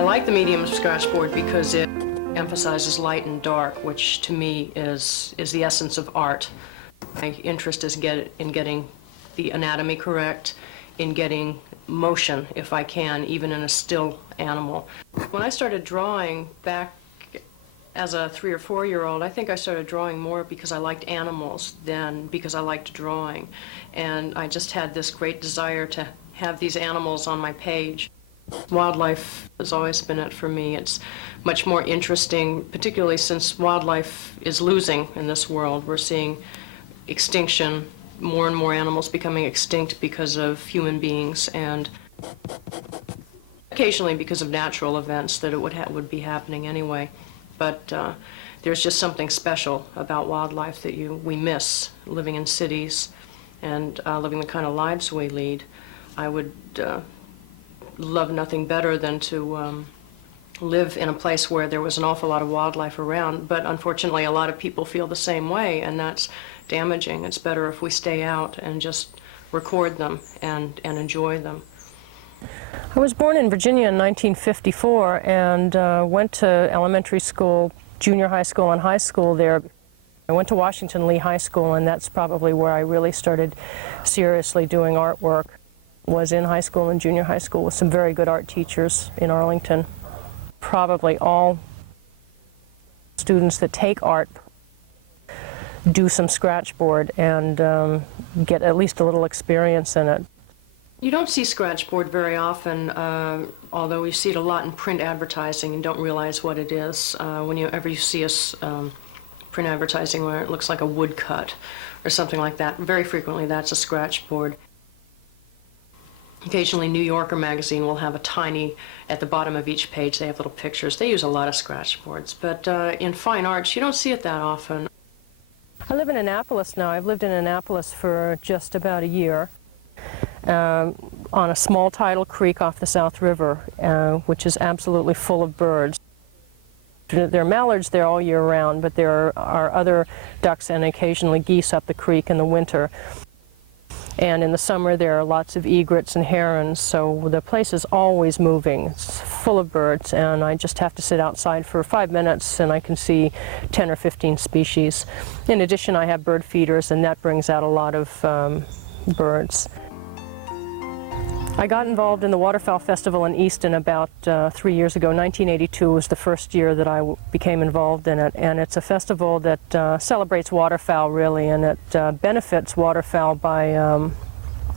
I like the medium Scratchboard because it emphasizes light and dark, which to me is the essence of art. My interest is in getting the anatomy correct, in getting motion, if I can, even in a still animal. When I started drawing back as a 3 or 4-year-old, I think I started drawing more because I liked animals than because I liked drawing. And I just had this great desire to have these animals on my page. Wildlife has always been it for me. It's much more interesting, particularly since wildlife is losing in this world. We're seeing extinction, more and more animals becoming extinct because of human beings, and occasionally because of natural events that it would be happening anyway. But there's just something special about wildlife that we miss living in cities and living the kind of lives we lead. I would love nothing better than to live in a place where there was an awful lot of wildlife around, but unfortunately a lot of people feel the same way, and that's damaging. It's better if we stay out and just record them and enjoy them. I was born in Virginia in 1954 and went to elementary school, junior high school, and high school there. I went to Washington Lee High School, and that's probably where I really started seriously doing artwork. Was in high school and junior high school with some very good art teachers in Arlington. Probably all students that take art do some Scratchboard and get at least a little experience in it. You don't see Scratchboard very often, although you see it a lot in print advertising and don't realize what it is. Whenever you see print advertising where it looks like a woodcut or something like that, very frequently that's a Scratchboard. Occasionally New Yorker magazine will have a tiny, at the bottom of each page they have little pictures. They use a lot of Scratchboards, but in fine arts you don't see it that often. I live in Annapolis now. I've lived in Annapolis for just about a year on a small tidal creek off the South River, which is absolutely full of birds. There are mallards there all year round, but there are other ducks and occasionally geese up the creek in the winter. And in the summer there are lots of egrets and herons, so the place is always moving. It's full of birds, and I just have to sit outside for 5 minutes and I can see 10 or 15 species. In addition, I have bird feeders, and that brings out a lot of birds. I got involved in the Waterfowl Festival in Easton about 3 years ago. 1982 was the first year that I became involved in it, and it's a festival that celebrates waterfowl really, and it benefits waterfowl by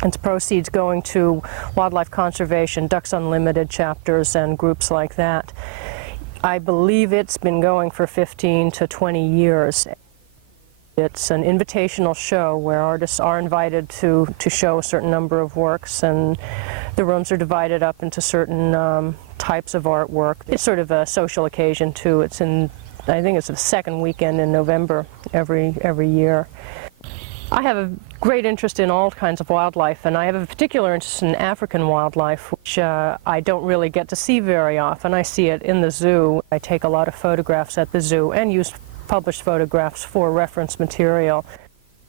its proceeds going to wildlife conservation, Ducks Unlimited chapters and groups like that. I believe it's been going for 15 to 20 years. It's an invitational show where artists are invited to show a certain number of works, and the rooms are divided up into certain types of artwork. It's sort of a social occasion too. I think it's the second weekend in November every year. I have a great interest in all kinds of wildlife, and I have a particular interest in African wildlife, which I don't really get to see very often. I see it in the zoo. I take a lot of photographs at the zoo and use published photographs for reference material.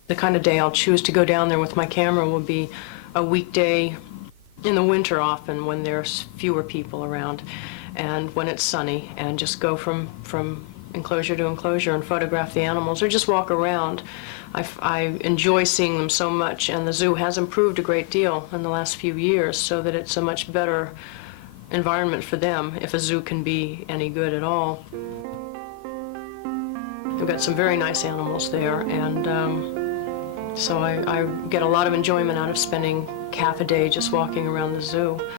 The kind of day I'll choose to go down there with my camera will be a weekday in the winter often, when there's fewer people around and when it's sunny, and just go from enclosure to enclosure and photograph the animals or just walk around. I enjoy seeing them so much, and the zoo has improved a great deal in the last few years so that it's a much better environment for them, if a zoo can be any good at all. We've got some very nice animals there, and so I get a lot of enjoyment out of spending half a day just walking around the zoo.